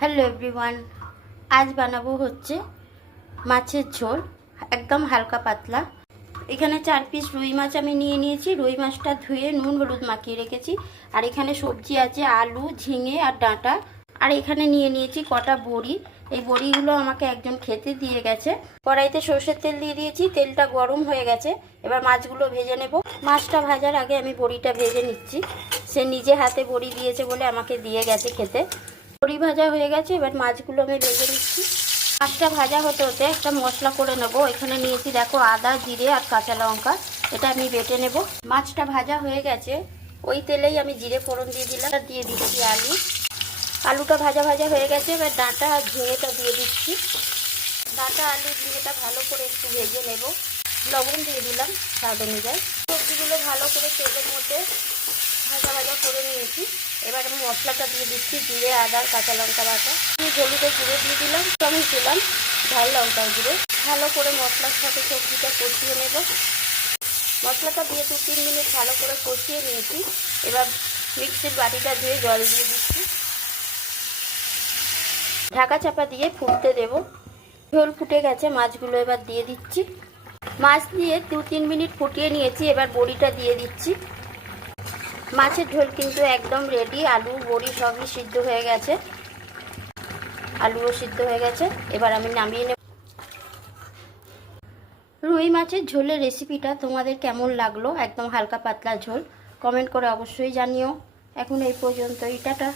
Hello everyone, আজ বানাবো হচ্ছে মাছের ঝোল, একদম হালকা পাতলা। এখানে 4 পিস রুই মাছ আমি নিয়ে নিয়েছি। রুই মাছটা ধুয়ে নুন হলুদ মাখিয়ে রেখেছি। আর এখানে সবজি আছে আলু, ঝিঙে আর ডাঁটা। আর এখানে নিয়ে নিয়েছি কটা বড়ি। এই বড়িগুলো আমাকে একজন খেতে দিয়ে গেছে। কড়াইতে সর্ষের তেল দিয়ে দিয়েছি, তেলটা গরম হয়ে গেছে। এবার মাছগুলো ভেজে নেব। মাছটা ভাজার আগে আমি বড়িটা ভেজে নিচ্ছি। সে নিজে হাতে বড়ি দিয়েছে বলে আমাকে দিয়ে গেছে খেতে। বড়ি ভাজা হয়ে গেছে, এবার মাছগুলো আমি ভেজে নিচ্ছি। মাছটা ভাজা হতে হতে একটা মশলা করে নেব। এখানে নিয়েছি দেখো আদা, জিরে আর কাঁচা লঙ্কা, এটা আমি বেটে নেব। মাছটা ভাজা হয়ে গেছে, ওই তেলেই আমি জিরে ফোড়ন দিয়ে দিলাম। দিয়ে দিচ্ছি আলু। আলুটা ভাজা ভাজা হয়ে গেছে, এবার ডাঁটা আর ঝিঙেটা দিয়ে দিচ্ছি। ডাঁটা আলু ঝিঙেটা ভালো করে একটু ভেজে নেব। লবণ দিয়ে দিলাম স্বাদ অনুযায়ী। সবজিগুলো ভালো করে তেলের মধ্যে ভাজা ভাজা করে নিয়েছি। এবার আমি মশলাটা দিয়ে দিচ্ছি, জিরে আদার কাঁচা লঙ্কা বাটা। হলুদের গুঁড়ো দিয়ে দিলাম, আমি দিলাম ঝাল লঙ্কার গুঁড়ো। ভালো করে মশলার সাথে সবজিটা কষিয়ে নেব। মশলাটা দিয়ে 2-3 মিনিট ভালো করে কষিয়ে নিয়েছি। এবার মিক্সির বাটিটা ধুয়ে জল দিয়ে দিচ্ছি। ঢাকা চাপা দিয়ে ফুটতে দেব। ঝোল ফুটে গেছে, মাছগুলো এবার দিয়ে দিচ্ছি। মাছ দিয়ে 2-3 মিনিট ফুটিয়ে নিয়েছি। এবার বড়িটা দিয়ে দিচ্ছি। মাছের ঝোল কিন্তু একদম রেডি। আলু বড়ি সবই সিদ্ধ হয়ে গেছে, আলুও সিদ্ধ হয়ে গেছে। এবার আমি নামিয়ে নেব। রুই মাছের ঝোলের রেসিপিটা তোমাদের কেমন লাগলো? একদম হালকা পাতলা ঝোল, কমেন্ট করে অবশ্যই জানিও। এখন এই পর্যন্তই, টাটা।